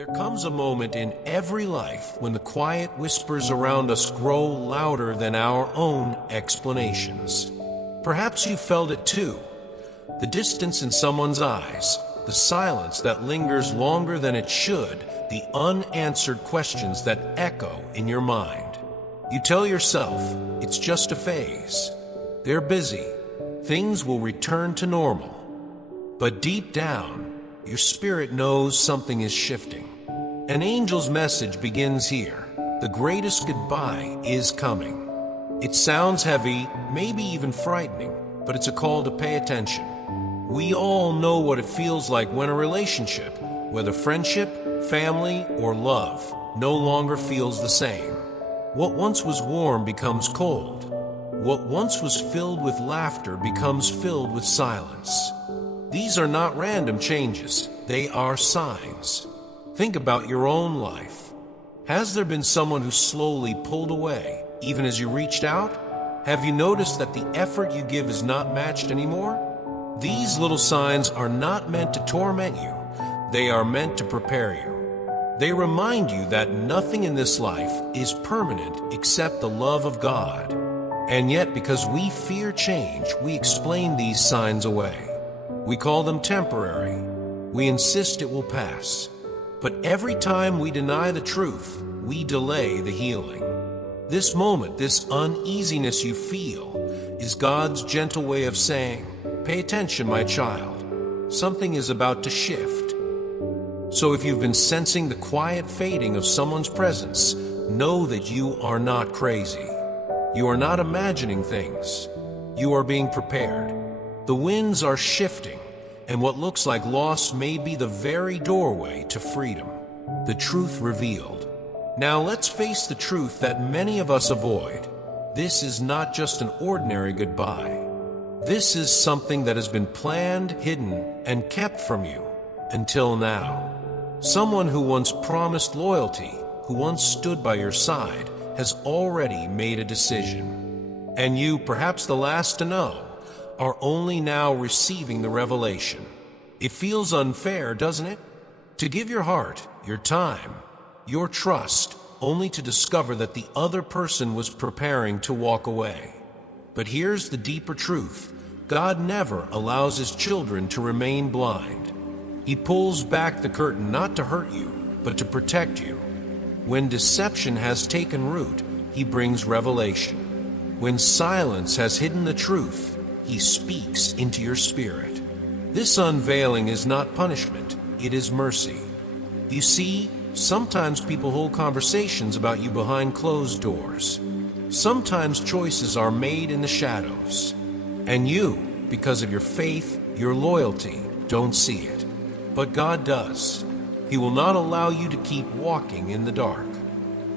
There comes a moment in every life when the quiet whispers around us grow louder than our own explanations. Perhaps you felt it too. The distance in someone's eyes, the silence that lingers longer than it should, the unanswered questions that echo in your mind. You tell yourself it's just a phase. They're busy. Things will return to normal. But deep down, your spirit knows something is shifting. An angel's message begins here. The greatest goodbye is coming. It sounds heavy, maybe even frightening, but it's a call to pay attention. We all know what it feels like when a relationship, whether friendship, family, or love, no longer feels the same. What once was warm becomes cold. What once was filled with laughter becomes filled with silence. These are not random changes, they are signs. Think about your own life. Has there been someone who slowly pulled away, even as you reached out? Have you noticed that the effort you give is not matched anymore? These little signs are not meant to torment you. They are meant to prepare you. They remind you that nothing in this life is permanent except the love of God. And yet, because we fear change, we explain these signs away. We call them temporary. We insist it will pass. But every time we deny the truth, we delay the healing. This moment, this uneasiness you feel, is God's gentle way of saying, "Pay attention, my child. Something is about to shift." So if you've been sensing the quiet fading of someone's presence, know that you are not crazy. You are not imagining things. You are being prepared. The winds are shifting, and what looks like loss may be the very doorway to freedom, the truth revealed. Now let's face the truth that many of us avoid. This is not just an ordinary goodbye. This is something that has been planned, hidden, and kept from you until now. Someone who once promised loyalty, who once stood by your side, has already made a decision. And you, perhaps the last to know, are only now receiving the revelation. It feels unfair, doesn't it? To give your heart, your time, your trust, only to discover that the other person was preparing to walk away. But here's the deeper truth. God never allows His children to remain blind. He pulls back the curtain not to hurt you, but to protect you. When deception has taken root, He brings revelation. When silence has hidden the truth, He speaks into your spirit. This unveiling is not punishment, it is mercy. You see, sometimes people hold conversations about you behind closed doors. Sometimes choices are made in the shadows. And you, because of your faith, your loyalty, don't see it. But God does. He will not allow you to keep walking in the dark.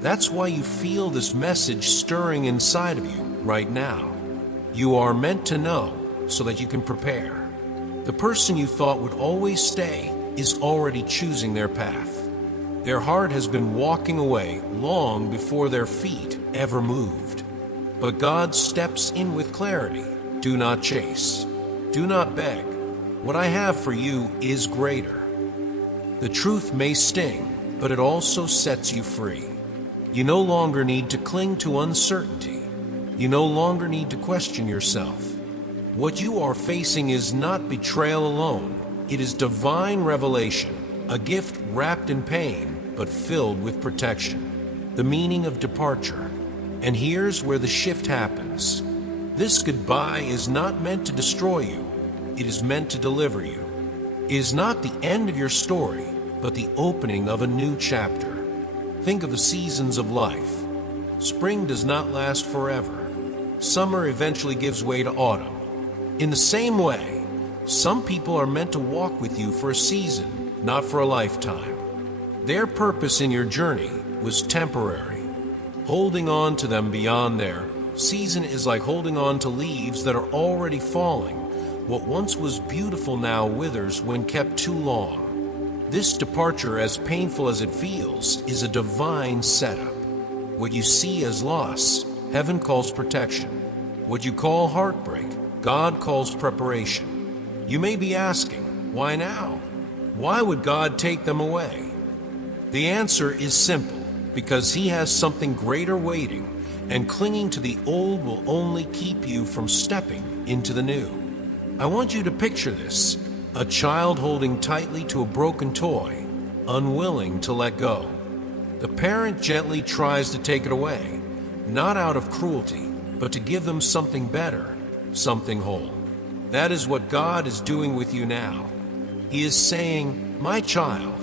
That's why you feel this message stirring inside of you right now. You are meant to know so that you can prepare. The person you thought would always stay is already choosing their path. Their heart has been walking away long before their feet ever moved. But God steps in with clarity. Do not chase. Do not beg. What I have for you is greater. The truth may sting, but it also sets you free. You no longer need to cling to uncertainty. You no longer need to question yourself. What you are facing is not betrayal alone. It is divine revelation, a gift wrapped in pain, but filled with protection. The meaning of departure. And here's where the shift happens. This goodbye is not meant to destroy you. It is meant to deliver you. It is not the end of your story, but the opening of a new chapter. Think of the seasons of life. Spring does not last forever. Summer eventually gives way to autumn. In the same way, some people are meant to walk with you for a season, not for a lifetime. Their purpose in your journey was temporary. Holding on to them beyond their season is like holding on to leaves that are already falling. What once was beautiful now withers when kept too long. This departure, as painful as it feels, is a divine setup. What you see as loss, Heaven calls protection. What you call heartbreak, God calls preparation. You may be asking, why now? Why would God take them away? The answer is simple, because He has something greater waiting, and clinging to the old will only keep you from stepping into the new. I want you to picture this: a child holding tightly to a broken toy, unwilling to let go. The parent gently tries to take it away, not out of cruelty, but to give them something better, something whole. That is what God is doing with you now. He is saying, "My child,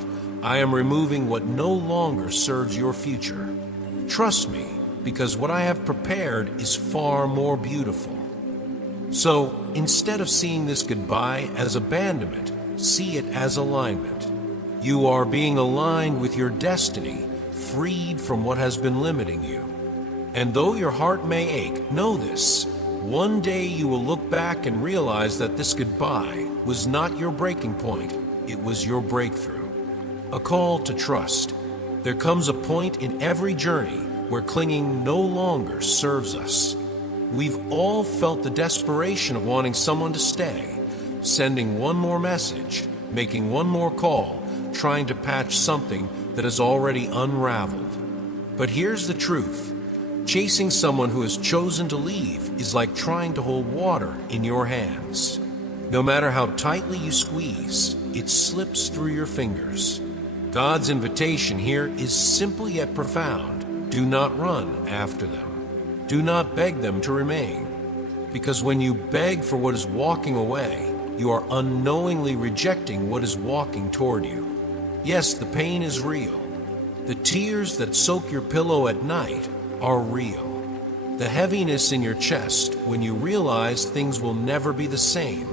I am removing what no longer serves your future. Trust me, because what I have prepared is far more beautiful." So, instead of seeing this goodbye as abandonment, see it as alignment. You are being aligned with your destiny, freed from what has been limiting you. And though your heart may ache, know this: one day you will look back and realize that this goodbye was not your breaking point, it was your breakthrough. A call to trust. There comes a point in every journey where clinging no longer serves us. We've all felt the desperation of wanting someone to stay, sending one more message, making one more call, trying to patch something that has already unraveled. But here's the truth: chasing someone who has chosen to leave is like trying to hold water in your hands. No matter how tightly you squeeze, it slips through your fingers. God's invitation here is simple yet profound. Do not run after them. Do not beg them to remain. Because when you beg for what is walking away, you are unknowingly rejecting what is walking toward you. Yes, the pain is real. The tears that soak your pillow at night are real. The heaviness in your chest when you realize things will never be the same,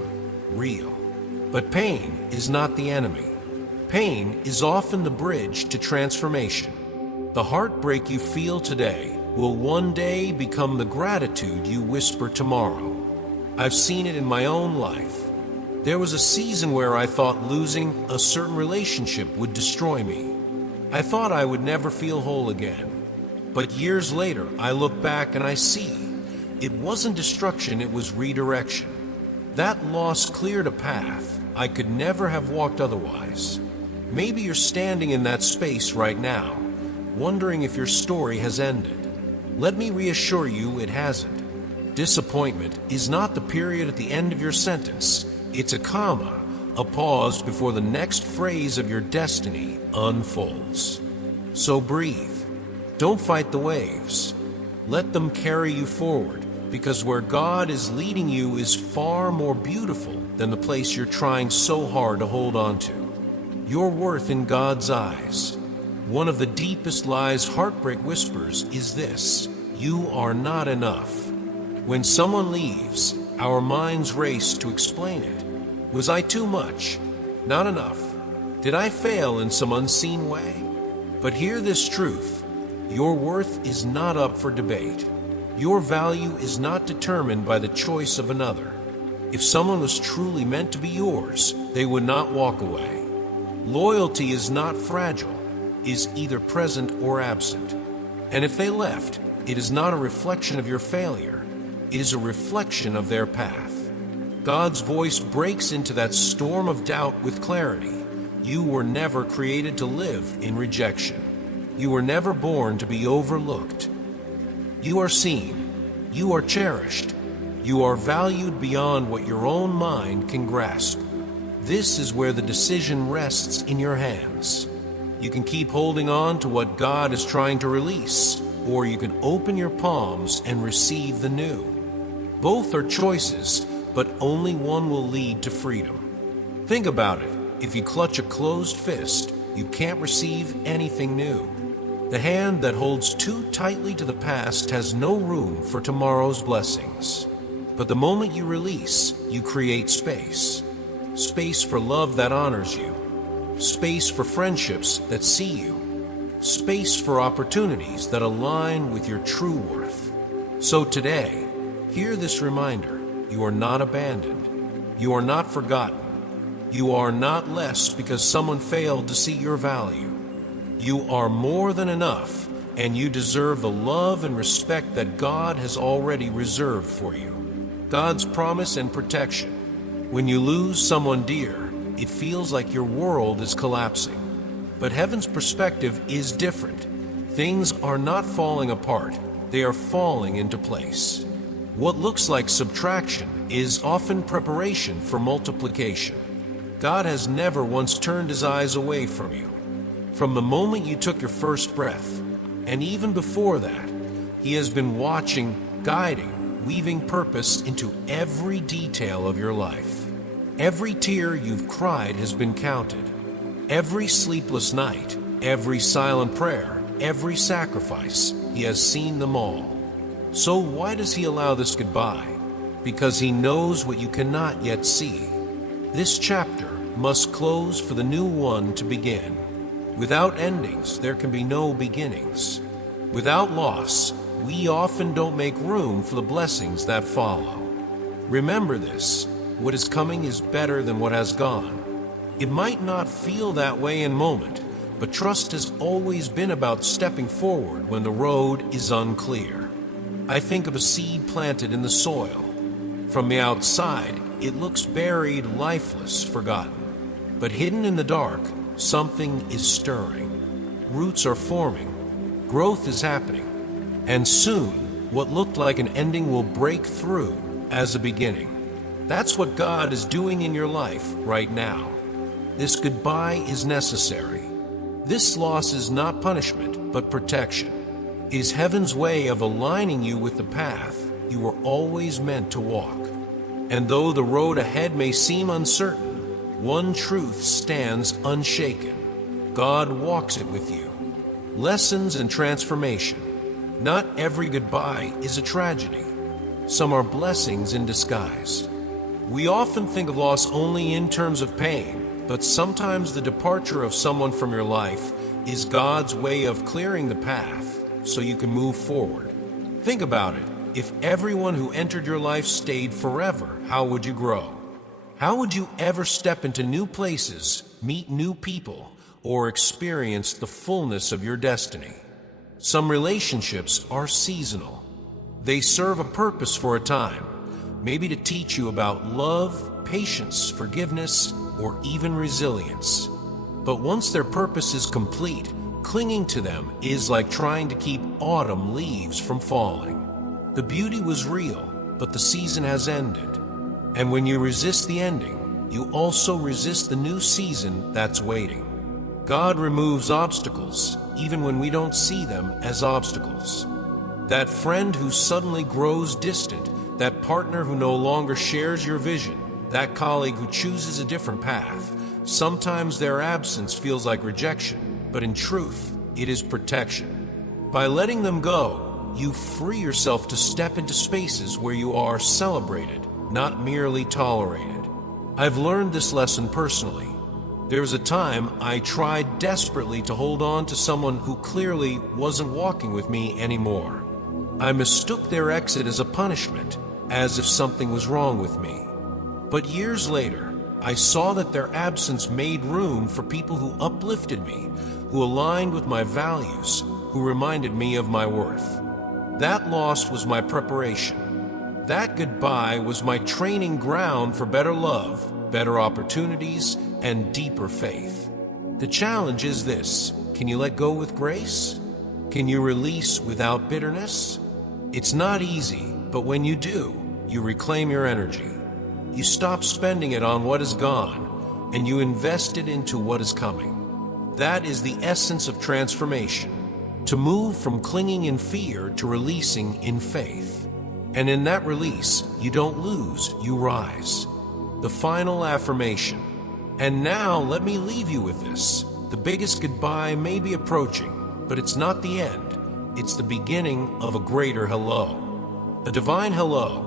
real. But pain is not the enemy. Pain is often the bridge to transformation. The heartbreak you feel today will one day become the gratitude you whisper tomorrow. I've seen it in my own life. There was a season where I thought losing a certain relationship would destroy me. I thought I would never feel whole again. But years later, I look back and I see it wasn't destruction, it was redirection. That loss cleared a path I could never have walked otherwise. Maybe you're standing in that space right now, wondering if your story has ended. Let me reassure you it hasn't. Disappointment is not the period at the end of your sentence. It's a comma, a pause before the next phrase of your destiny unfolds. So breathe. Don't fight the waves. Let them carry you forward, because where God is leading you is far more beautiful than the place you're trying so hard to hold on to. Your worth in God's eyes. One of the deepest lies heartbreak whispers is this: you are not enough. When someone leaves, our minds race to explain it. Was I too much? Not enough? Did I fail in some unseen way? But hear this truth: your worth is not up for debate. Your value is not determined by the choice of another. If someone was truly meant to be yours, they would not walk away. Loyalty is not fragile, is either present or absent. And if they left, it is not a reflection of your failure, it is a reflection of their path. God's voice breaks into that storm of doubt with clarity. You were never created to live in rejection. You were never born to be overlooked. You are seen. You are cherished. You are valued beyond what your own mind can grasp. This is where the decision rests in your hands. You can keep holding on to what God is trying to release, or you can open your palms and receive the new. Both are choices, but only one will lead to freedom. Think about it. If you clutch a closed fist, you can't receive anything new. The hand that holds too tightly to the past has no room for tomorrow's blessings. But the moment you release, you create space. Space for love that honors you. Space for friendships that see you. Space for opportunities that align with your true worth. So today, hear this reminder: you are not abandoned. You are not forgotten. You are not less because someone failed to see your value. You are more than enough, and you deserve the love and respect that God has already reserved for you. God's promise and protection. When you lose someone dear, it feels like your world is collapsing. But heaven's perspective is different. Things are not falling apart, they are falling into place. What looks like subtraction is often preparation for multiplication. God has never once turned his eyes away from you. From the moment you took your first breath, and even before that, he has been watching, guiding, weaving purpose into every detail of your life. Every tear you've cried has been counted. Every sleepless night, every silent prayer, every sacrifice, he has seen them all. So why does he allow this goodbye? Because he knows what you cannot yet see. This chapter must close for the new one to begin. Without endings, there can be no beginnings. Without loss, we often don't make room for the blessings that follow. Remember this, what is coming is better than what has gone. It might not feel that way in a moment, but trust has always been about stepping forward when the road is unclear. I think of a seed planted in the soil. From the outside, it looks buried, lifeless, forgotten. But hidden in the dark, something is stirring. Roots are forming. Growth is happening. And soon, what looked like an ending will break through as a beginning. That's what God is doing in your life right now. This goodbye is necessary. This loss is not punishment, but protection. It is heaven's way of aligning you with the path you were always meant to walk. And though the road ahead may seem uncertain, one truth stands unshaken. God walks it with you. Lessons and transformation. Not every goodbye is a tragedy. Some are blessings in disguise. We often think of loss only in terms of pain, but sometimes the departure of someone from your life is God's way of clearing the path so you can move forward. Think about it. If everyone who entered your life stayed forever, how would you grow? How would you ever step into new places, meet new people, or experience the fullness of your destiny? Some relationships are seasonal. They serve a purpose for a time, maybe to teach you about love, patience, forgiveness, or even resilience. But once their purpose is complete, clinging to them is like trying to keep autumn leaves from falling. The beauty was real, but the season has ended. And when you resist the ending, you also resist the new season that's waiting. God removes obstacles, even when we don't see them as obstacles. That friend who suddenly grows distant, that partner who no longer shares your vision, that colleague who chooses a different path, sometimes their absence feels like rejection, but in truth, it is protection. By letting them go, you free yourself to step into spaces where you are celebrated, not merely tolerated. I've learned this lesson personally. There was a time I tried desperately to hold on to someone who clearly wasn't walking with me anymore. I mistook their exit as a punishment, as if something was wrong with me. But years later, I saw that their absence made room for people who uplifted me, who aligned with my values, who reminded me of my worth. That loss was my preparation. That goodbye was my training ground for better love, better opportunities, and deeper faith. The challenge is this: can you let go with grace? Can you release without bitterness? It's not easy, but when you do, you reclaim your energy. You stop spending it on what is gone, and you invest it into what is coming. That is the essence of transformation, to move from clinging in fear to releasing in faith. And in that release, you don't lose, you rise. The final affirmation. And now let me leave you with this. The biggest goodbye may be approaching, but it's not the end. It's the beginning of a greater hello. A divine hello.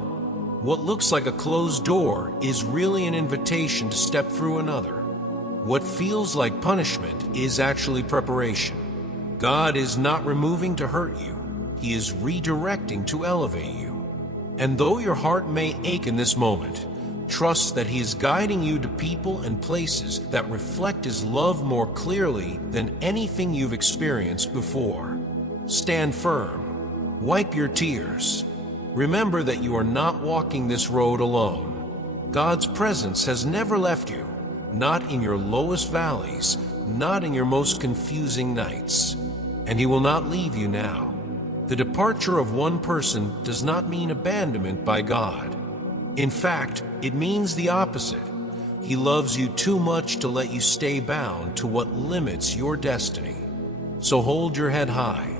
What looks like a closed door is really an invitation to step through another. What feels like punishment is actually preparation. God is not removing to hurt you. He is redirecting to elevate you. And though your heart may ache in this moment, trust that He is guiding you to people and places that reflect His love more clearly than anything you've experienced before. Stand firm. Wipe your tears. Remember that you are not walking this road alone. God's presence has never left you, not in your lowest valleys, not in your most confusing nights. And He will not leave you now. The departure of one person does not mean abandonment by God. In fact, it means the opposite. He loves you too much to let you stay bound to what limits your destiny. So hold your head high.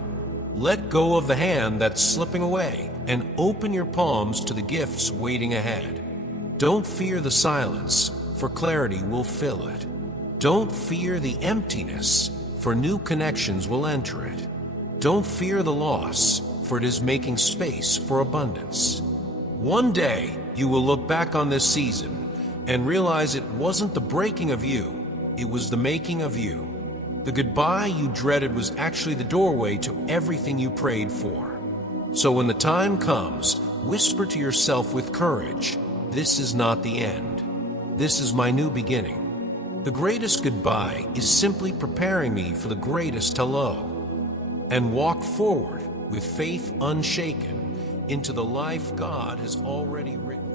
Let go of the hand that's slipping away and open your palms to the gifts waiting ahead. Don't fear the silence, for clarity will fill it. Don't fear the emptiness, for new connections will enter it. Don't fear the loss, for it is making space for abundance. One day, you will look back on this season and realize it wasn't the breaking of you, it was the making of you. The goodbye you dreaded was actually the doorway to everything you prayed for. So when the time comes, whisper to yourself with courage, "This is not the end. This is my new beginning." The greatest goodbye is simply preparing me for the greatest hello. And walk forward with faith unshaken into the life God has already written.